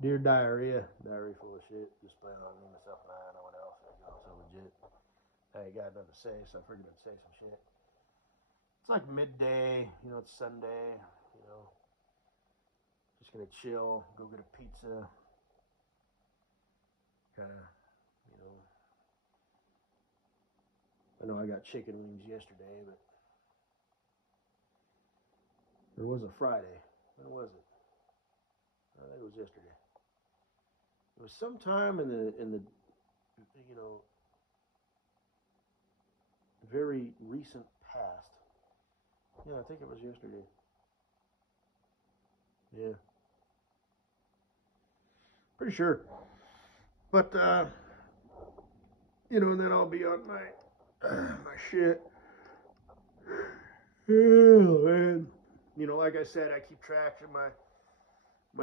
Dear diarrhea. Diarrhea full of shit. Just playing on me, myself, and I. No one else. There you go. So legit. I ain't got nothing to say, so I figured I'd say some shit. It's like midday. You know, it's Sunday. You know, just gonna chill. Go get a pizza. Kind of, you know. I know I got chicken wings yesterday, but or was it Friday? When was it? I think it was yesterday. It was sometime in the you know very recent past. Yeah, I think it was yesterday. Yeah, pretty sure. But you know, and then I'll be on my my shit. Oh man, you know, like I said, I keep track of my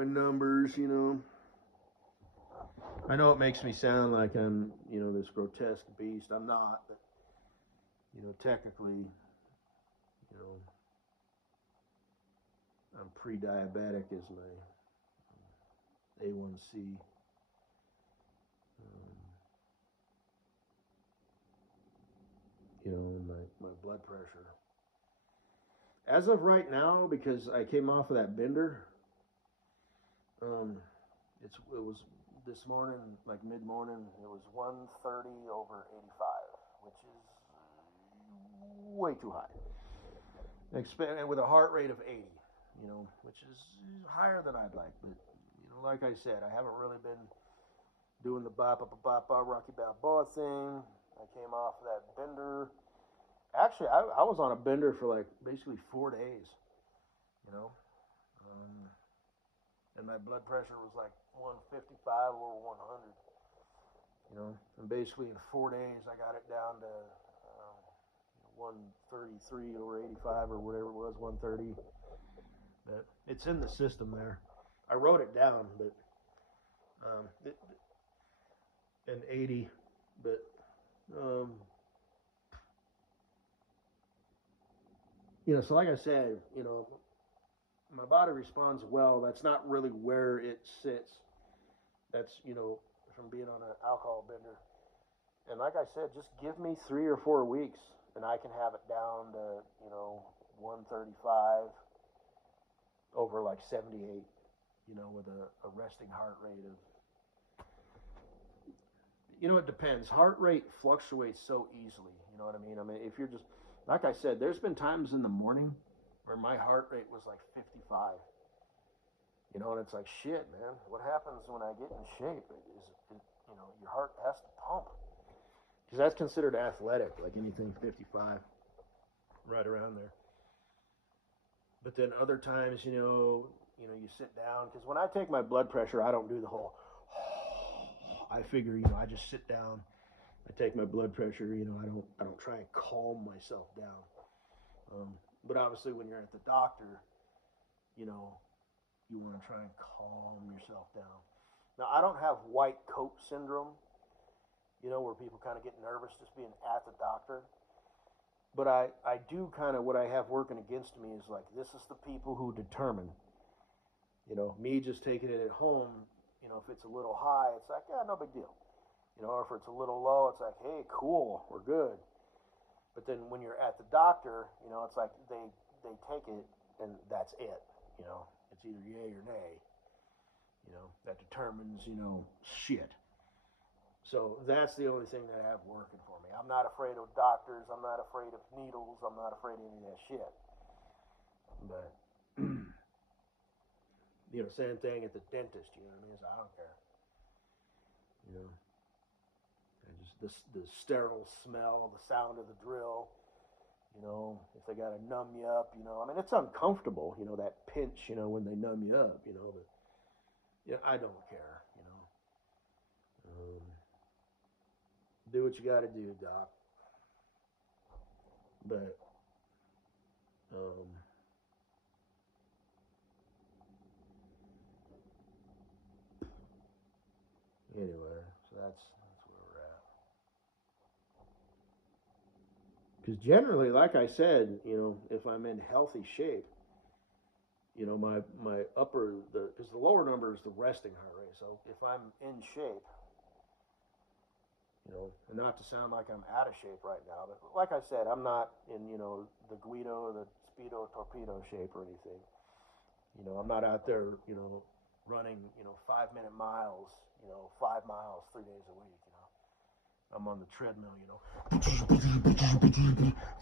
numbers. You know, I know it makes me sound like I'm this grotesque beast. I'm not, but technically, you know, I'm pre-diabetic is my A1C. Um, my blood pressure. As of right now, because I came off of that bender, um, it was this morning, like mid morning, it was 130 over 85, which is way too high. And with a heart rate of 80, which is higher than I'd like. But like I said, I haven't really been doing the bop Rocky Balboa thing. I came off of that bender. Actually, I was on a bender for like basically 4 days, you know, um, and my blood pressure was like 155 over 100, and basically in 4 days I got it down to 133 over 85 or whatever it was, 130. But it's in the system there. I wrote it down, but um, it, and 80, but um, so like I said, my body responds well. That's not really where it sits. That's from being on an alcohol bender. And like I said, just give me 3 or 4 weeks, and I can have it down to 135 over like 78. With a resting heart rate of it depends. Heart rate fluctuates so easily. You know what I mean? I mean, if you're just like I said, there's been times in the morning where my heart rate was like 55. And it's like shit, man. What happens when I get in shape? Your heart has to pump because that's considered athletic, like anything 55, right around there. But then other times, you sit down because when I take my blood pressure, I don't do the whole. I figure, I just sit down. I take my blood pressure. I don't try and calm myself down. But obviously, when you're at the doctor, you know, you want to try and calm yourself down. Now, I don't have white coat syndrome, where people kind of get nervous just being at the doctor. But I do kind of, what I have working against me is like, this is the people who determine, me just taking it at home, if it's a little high, it's like, yeah, no big deal. Or if it's a little low, it's like, hey, cool, we're good. But then when you're at the doctor, it's like they take it and that's it. It's either yay or nay. That determines shit. So that's the only thing that I have working for me. I'm not afraid of doctors. I'm not afraid of needles. I'm not afraid of any of that shit. But same thing at the dentist. You know what I mean? So I don't care. You know, and just the sterile smell, the sound of the drill. If they got to numb you up, I mean, it's uncomfortable, that pinch, when they numb you up, but yeah, I don't care, do what you got to do, doc. But, um, anyway, so that's where we're at. Because generally, like I said, if I'm in healthy shape, you know, my upper, because the lower number is the resting heart rate. So if I'm in shape, you know, and not to sound like I'm out of shape right now, but like I said, I'm not in, you know, the Guido or the Speedo Torpedo shape or anything. You know, I'm not out there, you know, running, you know, 5 minute miles, you know, 5 miles 3 days a week. You know, I'm on the treadmill, you know.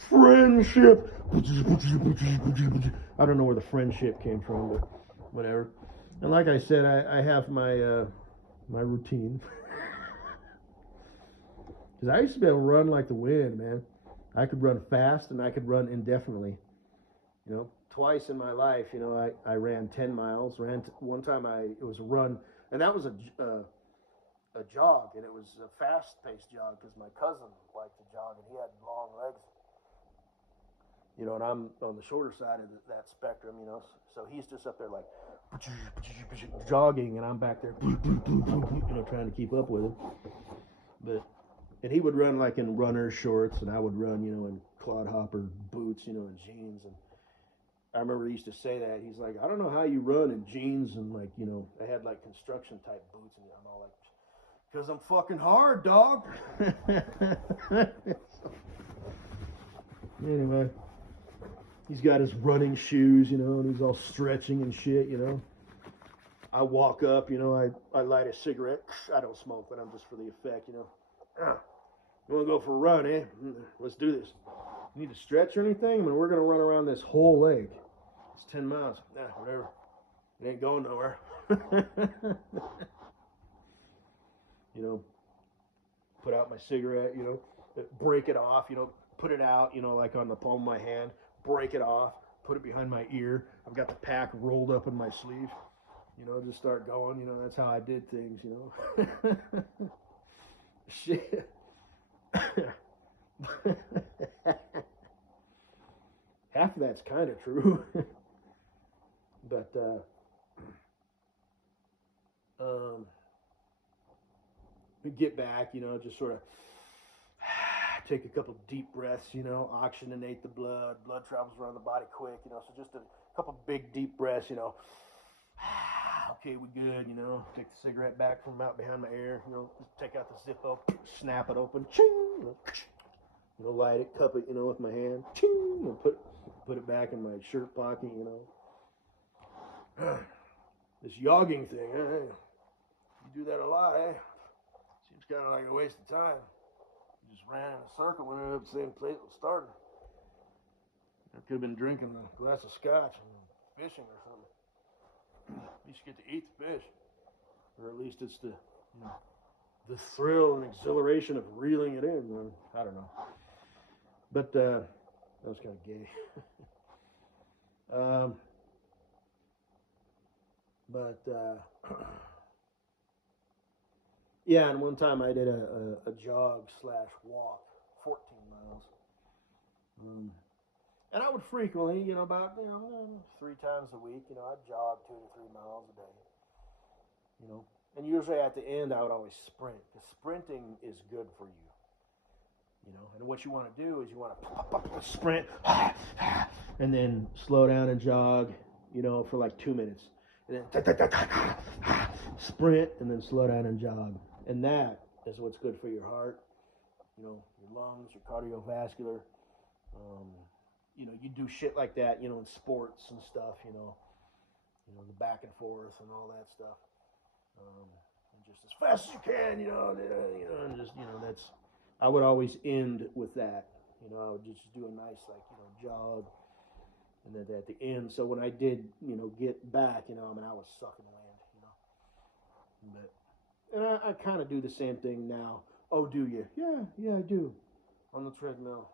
Friendship. I don't know where the friendship came from, but whatever. And like I said, I have my routine. Because I used to be able to run like the wind, man. I could run fast and I could run indefinitely. You know, twice in my life, you know, I ran 10 miles. One time it was a run, and that was a jog, and it was a fast-paced jog because my cousin liked to jog, and he had long legs. You know, and I'm on the shorter side of that spectrum, you know, so he's just up there like jogging, and I'm back there, you know, trying to keep up with him. But and he would run like in runner shorts, and I would run, you know, in clodhopper boots, you know, and jeans. And I remember he used to say that. He's like, I don't know how you run in jeans and like, you know, I had like construction type boots, and I'm all like, because I'm fucking hard, dog. Anyway, he's got his running shoes, you know, and he's all stretching and shit, you know. I walk up, you know, I light a cigarette. I don't smoke, but I'm just for the effect, you know. You want to go for a run, eh? Let's do this. You need to stretch or anything? I mean, we're going to run around this whole lake. It's 10 miles. Nah, whatever. It ain't going nowhere. You know, put out my cigarette, you know, break it off, you know, put it out, you know, like on the palm of my hand, break it off, put it behind my ear. I've got the pack rolled up in my sleeve, you know, just start going, you know, that's how I did things, you know. Shit. Half of that's kind of true. But, we get back, you know, just sort of take a couple deep breaths, you know, oxygenate the blood. Blood travels around the body quick, you know, so just a couple big deep breaths, you know. Okay, we good, you know. Take the cigarette back from out behind my ear, you know, just take out the Zippo, snap it open, ching, you know, light it, cup it, you know, with my hand, ching, you know, put it back in my shirt pocket, you know. This jogging thing, you do that a lot, eh? Seems kind of like a waste of time. You just ran in a circle, went up the same place it started. I could have been drinking a glass of scotch and fishing or something. At least you get to eat the fish, or at least it's the, you know, the thrill and exhilaration of reeling it in. I don't know, but that was kind of gay. But yeah, and one time I did a jog slash walk, 14 miles. And I would frequently, you know, about, you know, 3 times a week, you know, I'd jog 2 to 3 miles a day, you know. And usually at the end, I would always sprint, because sprinting is good for you know. And what you want to do is you want to sprint, and then slow down and jog, you know, for like 2 minutes. And then sprint, and then slow down and jog. And that is what's good for your heart, you know, your lungs, your cardiovascular. You know, you do shit like that, you know, in sports and stuff, you know, the back and forth and all that stuff. And just as fast as you can, you know, and just, you know, that's, I would always end with that. You know, I would just do a nice, like, you know, jog, and then at the end. So when I did, you know, get back, you know, I mean, I was sucking wind, you know. But, and I kind of do the same thing now. Oh, do you? Yeah, I do. On the treadmill.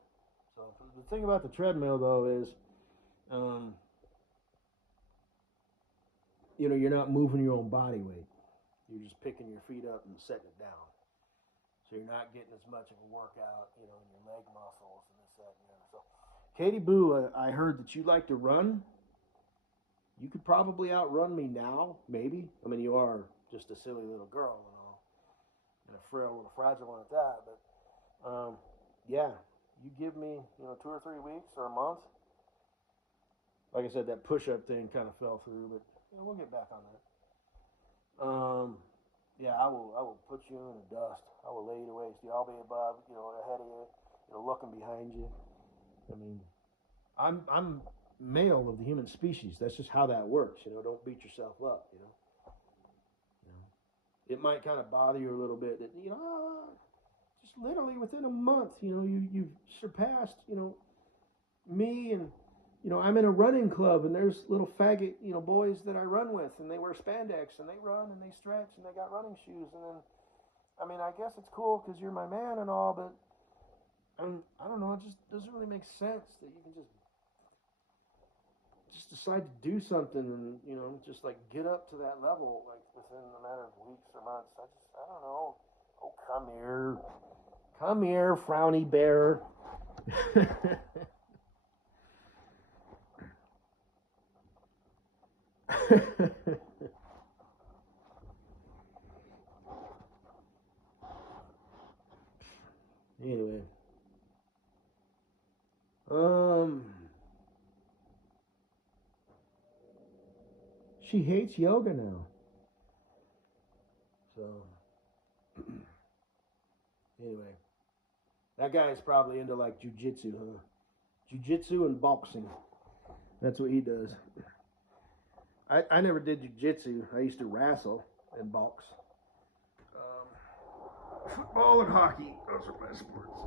So the thing about the treadmill, though, is, you know, you're not moving your own body weight. You're just picking your feet up and setting it down. So you're not getting as much of a workout, you know, in your leg muscles and this, that, and the other. So, Katie Boo, I heard that you like to run. You could probably outrun me now, maybe. I mean, you are just a silly little girl, you know, and a frail little fragile one at that. But, yeah, you give me, you know, 2 or 3 weeks or a month, like I said, that push-up thing kind of fell through, but we'll get back on that. Yeah, I will put you in the dust. I will lay you to waste. I'll be above, ahead of you, looking behind you. I mean, I'm male of the human species. That's just how that works. Don't beat yourself up. You know, it might kind of bother you a little bit that just literally within a month, you've surpassed, me, and I'm in a running club, and there's little faggot, boys that I run with, and they wear spandex, and they run, and they stretch, and they got running shoes, and then, I mean, I guess it's cool because you're my man and all, but I don't know, it just doesn't really make sense that you can just decide to do something and, just like get up to that level, like within a matter of weeks or months. I don't know. Oh, come here, frowny bear. Anyway, um, she hates yoga now. So, anyway, that guy is probably into like jujitsu, huh? Jujitsu and boxing. That's what he does. I never did jujitsu. I used to wrestle and box. Football and hockey. Those are my sports.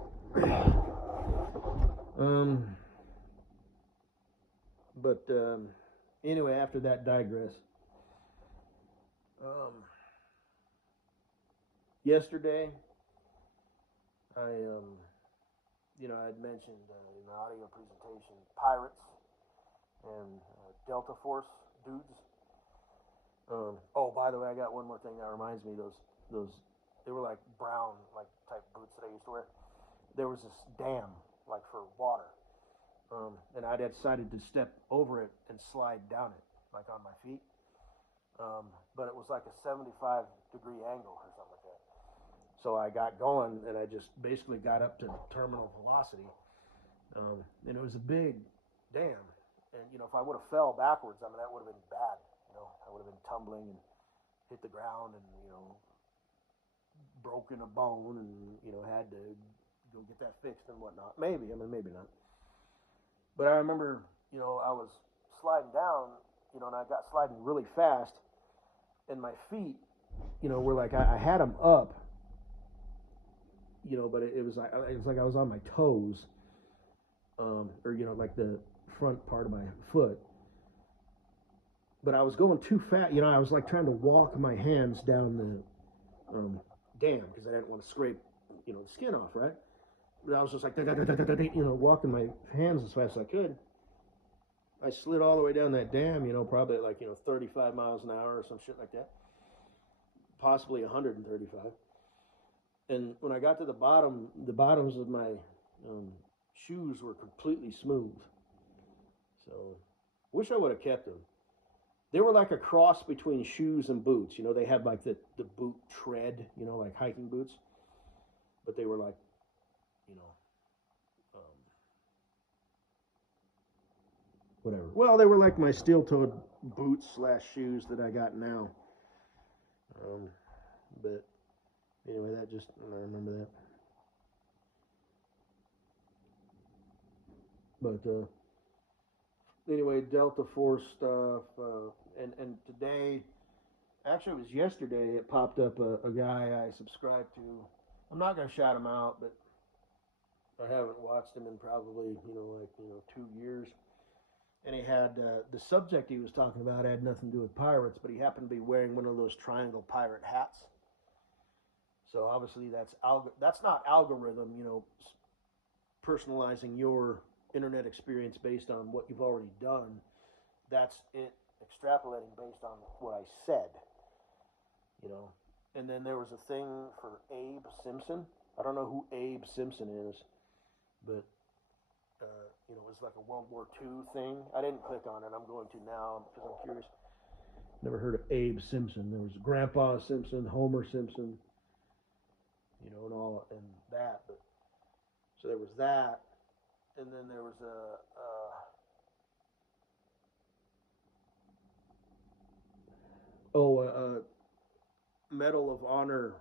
But anyway, after that digress. Yesterday, I I'd mentioned in the audio presentation Pirates and Delta Force dudes. Oh, by the way, I got one more thing that reminds me. Those they were like brown like type boots that I used to wear. There was this dam like for water, and I decided to step over it and slide down it like on my feet. But it was like a 75-degree angle or something like that. So I got going and I just basically got up to terminal velocity, and it was a big dam. And if I would have fell backwards, I mean that would have been bad. I would have been tumbling and hit the ground and broken a bone and had to go get that fixed and whatnot. Maybe, I mean maybe not. But I remember I was sliding down, and I got sliding really fast, and my feet, were like I had them up, but it was like I was on my toes, or like the front part of my foot. But I was going too fast. I was like trying to walk my hands down the dam because I didn't want to scrape, the skin off, right? But I was just like, walking my hands as fast as I could. I slid all the way down that dam, probably at like 35 miles an hour or some shit like that, possibly 135. And when I got to the bottom, the bottoms of my shoes were completely smooth. So, wish I would have kept them. They were like a cross between shoes and boots. They had like the boot tread, like hiking boots, but they were like, um, whatever. Well, they were like my steel-toed boots / shoes that I got now. But anyway, I remember that. But anyway, Delta Force stuff, and today, actually, it was yesterday. It popped up a guy I subscribed to. I'm not gonna shout him out, but I haven't watched him in probably 2 years. And he had the subject he was talking about had nothing to do with pirates, but he happened to be wearing one of those triangle pirate hats. So obviously that's not algorithm, personalizing your internet experience based on what you've already done. That's it extrapolating based on what I said, And then there was a thing for Abe Simpson. I don't know who Abe Simpson is, but it was like a World War II thing. I didn't click on it. I'm going to now because I'm curious. Never heard of Abe Simpson. There was Grandpa Simpson, Homer Simpson, and all and that. But so there was that, and then there was Oh, Medal of Honor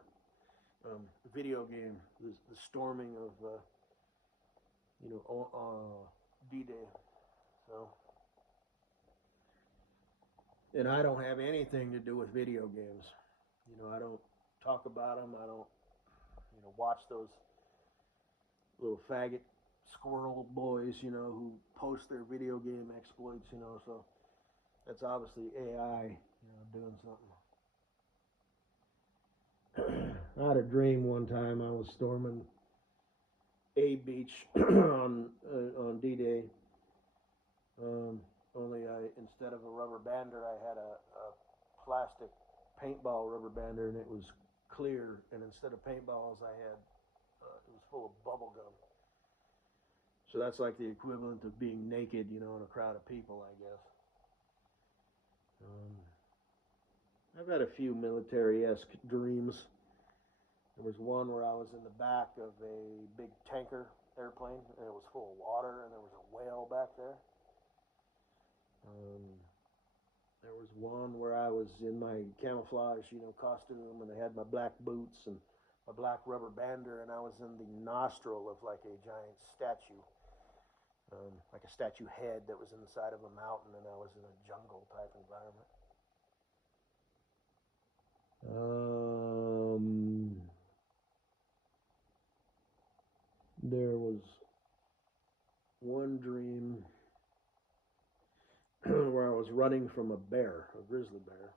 video game, the storming of D-Day. So, and I don't have anything to do with video games. I don't talk about them. I don't watch those little faggot squirrel boys, who post their video game exploits, so that's obviously AI, doing something. I had a dream one time I was storming a beach on D-Day. Only instead of a rubber bander, I had a plastic paintball rubber bander, and it was clear. And instead of paintballs, I had it was full of bubble gum. So that's like the equivalent of being naked, in a crowd of people, I guess. I've had a few military-esque dreams. There was one where I was in the back of a big tanker airplane, and it was full of water, and there was a whale back there. There was one where I was in my camouflage, costume, and I had my black boots and my black rubber bander, and I was in the nostril of like a giant statue, like a statue head that was in the side of a mountain, and I was in a jungle type environment. There was one dream where I was running from a bear, a grizzly bear.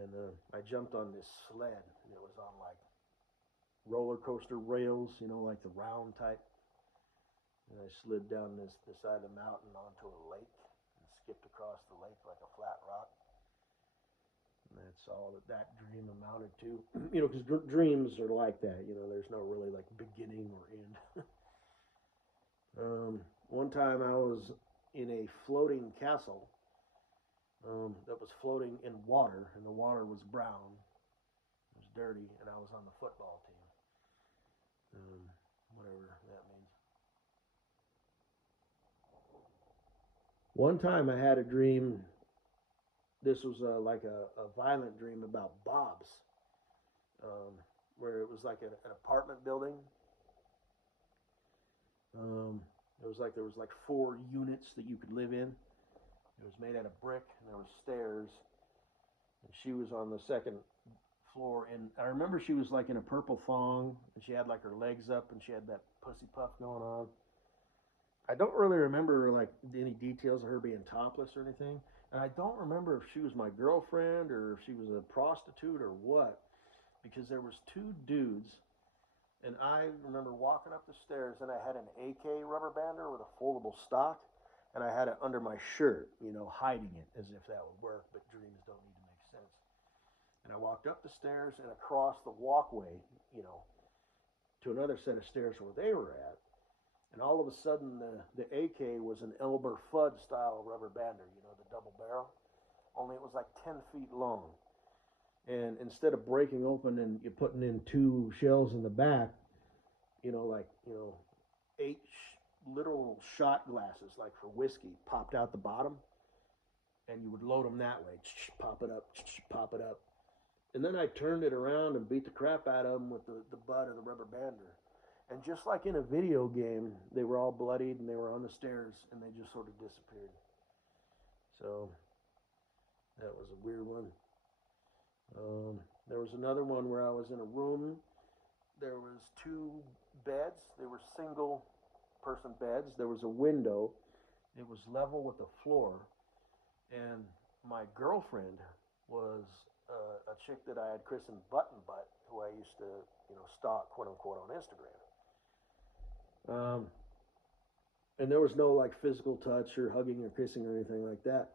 And I jumped on this sled, and it was on like roller coaster rails, like the round type. And I slid down the side of the mountain onto a lake and skipped across the lake like a flat rock. And that's all that dream amounted to. Because dreams are like that. There's no really like beginning or end. One time I was in a floating castle that was floating in water, and the water was brown. It was dirty, and I was on the football team. Whatever that means. One time I had a dream. This was like a violent dream about Bob's, where it was like an apartment building. There was like 4 units that you could live in. It was made out of brick, and there were stairs. And she was on the second floor, and I remember she was like in a purple thong, and she had like her legs up, and she had that pussy puff going on. I don't really remember like any details of her being topless or anything, and I don't remember if she was my girlfriend or if she was a prostitute or what, because there was 2 dudes. And I remember walking up the stairs, and I had an AK rubber bander with a foldable stock, and I had it under my shirt, hiding it as if that would work, but dreams don't need to make sense. And I walked up the stairs and across the walkway, to another set of stairs where they were at, and all of a sudden the AK was an Elmer Fudd style rubber bander, the double barrel, only it was like 10 feet long. And instead of breaking open and you're putting in 2 shells in the back, 8 literal shot glasses, like for whiskey, popped out the bottom, and you would load them that way, pop it up. And then I turned it around and beat the crap out of them with the butt of the rubber bander. And just like in a video game, they were all bloodied and they were on the stairs, and they just sort of disappeared. So that was a weird one. There was another one where I was in a room. There was 2 beds. They were single person beds. There was a window. It was level with the floor. And my girlfriend was a chick that I had christened Button Butt, who I used to, stalk, quote unquote, on Instagram. And there was no like physical touch or hugging or kissing or anything like that.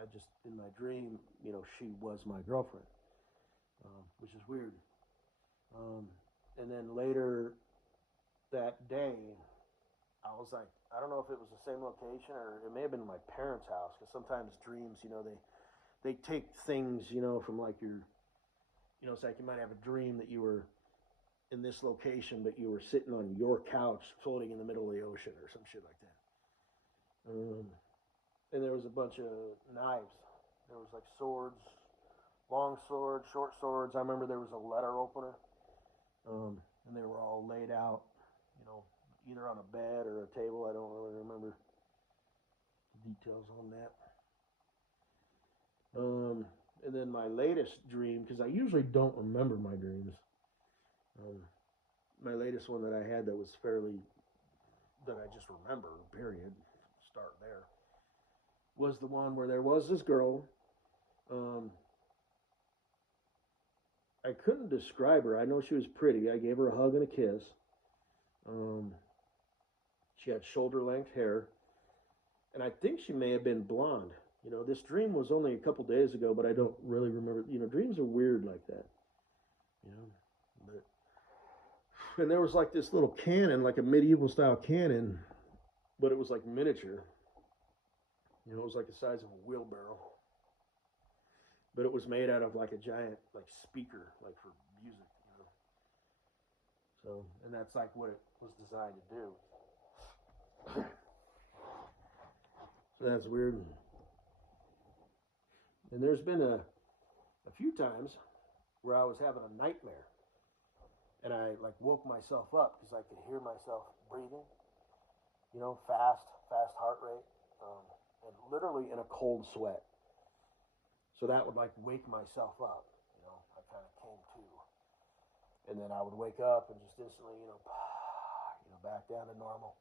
I just, in my dream, she was my girlfriend, which is weird. And then later that day, I was like, I don't know if it was the same location or it may have been my parents' house, because sometimes dreams, they take things, from like your, it's like you might have a dream that you were in this location, but you were sitting on your couch floating in the middle of the ocean or some shit like that. And there was a bunch of knives There was like swords, long swords, short swords. I remember there was a letter opener, and they were all laid out, you know, either on a bed or a table. I don't really remember the details on that. And then my latest dream, because I usually don't remember my dreams. Um, my latest one that I had that was fairly, that I just remember, period, start there, was the one where there was this girl. Um, I couldn't describe her. I know she was pretty. I gave her a hug and a kiss. Um, she had shoulder length hair, and I think she may have been blonde. You know, this dream was only a couple days ago, but I don't really remember. You know, dreams are weird like that. You know, but and there was like this little cannon, like a medieval style cannon, but it was like miniature. You know, it was like the size of a wheelbarrow, but it was made out of like a giant like speaker, like for music. You know, so and that's like what it was designed to do. So that's weird. And there's been a few times where I was having a nightmare, and I like woke myself up because I could hear myself breathing. You know, fast heart rate, and literally in a cold sweat. So that would like wake myself up. You know, I kind of came to, and then I would wake up and just instantly, back down to normal.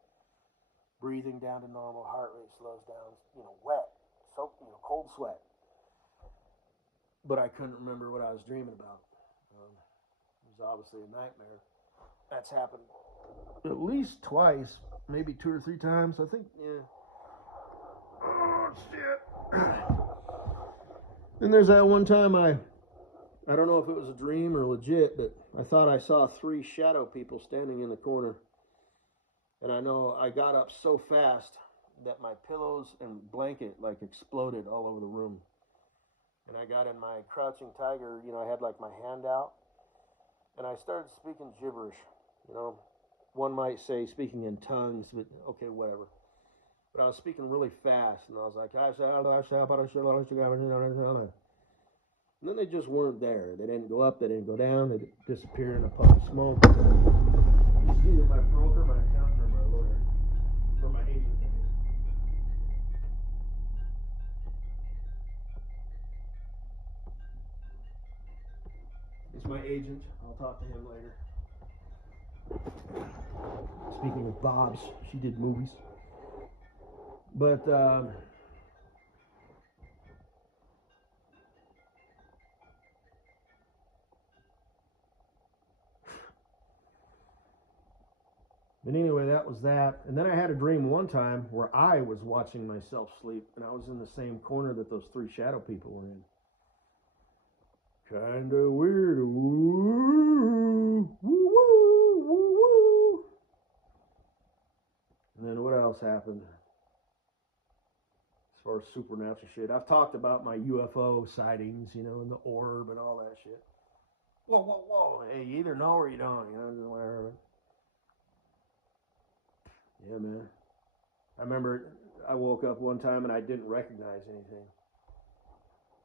Breathing down to normal, heart rate slows down. You know, wet, soaked, cold sweat. But I couldn't remember what I was dreaming about. It was obviously a nightmare. That's happened at least twice, maybe 2 or 3 times. I think, yeah. Oh shit! And there's that one time I don't know if it was a dream or legit, but I thought I saw 3 shadow people standing in the corner. And I know I got up so fast that my pillows and blanket like exploded all over the room. And I got in my crouching tiger, I had like my hand out, and I started speaking gibberish. One might say speaking in tongues, but okay, whatever. But I was speaking really fast, and I was like, and then they just weren't there. They didn't go up, they didn't go down, they disappeared in a puff of smoke. It's either my broker, my accountant, or my lawyer, or my agent. It's my agent. I'll talk to him later. Speaking of Bob's, she did movies. But anyway, that was that. And then I had a dream one time where I was watching myself sleep, and I was in the same corner that those 3 shadow people were in. Kinda weird. Woo, woo, woo, woo, woo. And then what else happened? As far as supernatural shit, I've talked about my UFO sightings, and the orb and all that shit. Whoa, whoa, whoa! Hey, you either know or you don't, whatever. Yeah, man. I remember I woke up one time and I didn't recognize anything.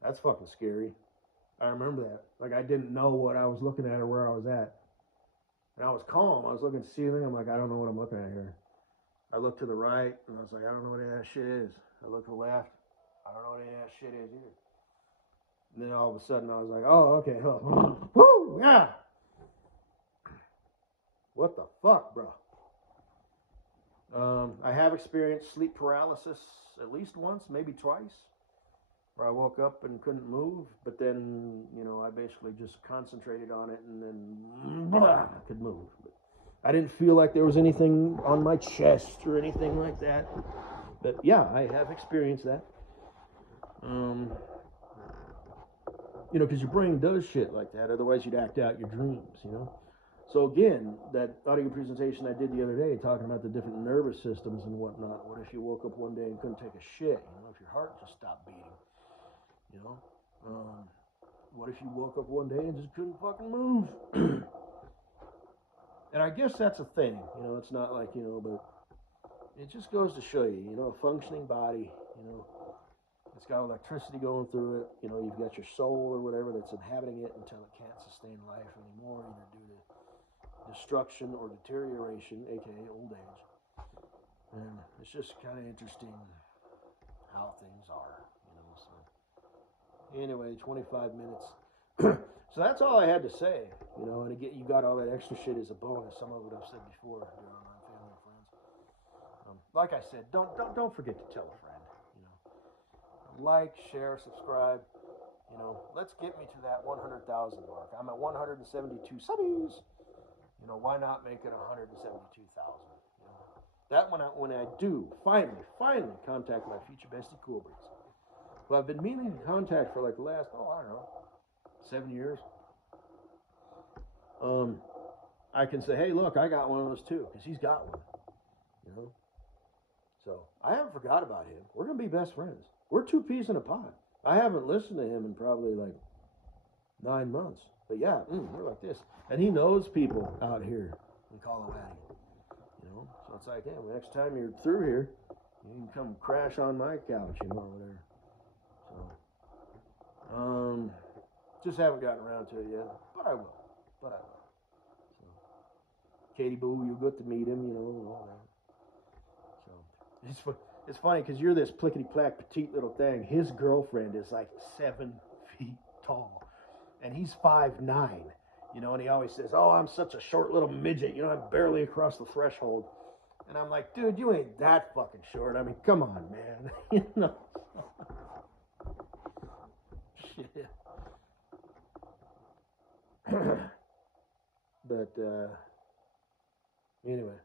That's fucking scary. I remember that. Like, I didn't know what I was looking at or where I was at. And I was calm. I was looking at the ceiling. I'm like, I don't know what I'm looking at here. I looked to the right, and I was like, I don't know what any of that shit is. I looked to the left. I don't know what any of that shit is either. And then all of a sudden, I was like, oh, okay. Woo, yeah. What the fuck, bro? I have experienced sleep paralysis at least once, maybe twice, where I woke up and couldn't move, but then, I basically just concentrated on it and then I could move. But I didn't feel like there was anything on my chest or anything like that. But yeah, I have experienced that. Because your brain does shit like that, otherwise you'd act out your dreams, So again, that audio presentation I did the other day, talking about the different nervous systems and whatnot. What if you woke up one day and couldn't take a shit? If your heart just stopped beating? What if you woke up one day and just couldn't fucking move? And I guess that's a thing. It's not like, but it just goes to show you, a functioning body, It's got electricity going through it. You know, you've got your soul or whatever that's inhabiting it until it can't sustain life anymore, either due to destruction or deterioration, aka old age. And it's just kind of interesting how things are, you know. So anyway, 25 minutes. So that's all I had to say, you know. And again, you got all that extra shit as a bonus. Some of it I've said before here on Family and Friends. Like I said, don't forget to tell a friend. You know, like, share, subscribe. You know, let's get me to that 100,000 mark. I'm at 172 subbies. You know, why not make it 172,000? You know, that when I do finally contact my future bestie Cool Breeze, who I've been meaning to contact for like the last, I don't know, 7 years. I can say, hey, look, I got one of those too, because he's got one. You know, so I haven't forgot about him. We're gonna be best friends. We're two peas in a pod. I haven't listened to him in probably like 9 months. But yeah, we're like this. And he knows people out here in Colorado. You know? So it's like, hey, next time you're through here, you can come crash on my couch, you know, or whatever. So just haven't gotten around to it yet. But I will. So Katie Boo, you'll get to meet him, you know, and all that. So it's funny because you're this plickety-plack petite little thing. His girlfriend is like 7 feet tall. And he's 5'9", you know, and he always says, oh, I'm such a short little midget, you know, I'm barely across the threshold. And I'm like, dude, you ain't that fucking short. I mean, come on, man. You know? Shit. But, anyway.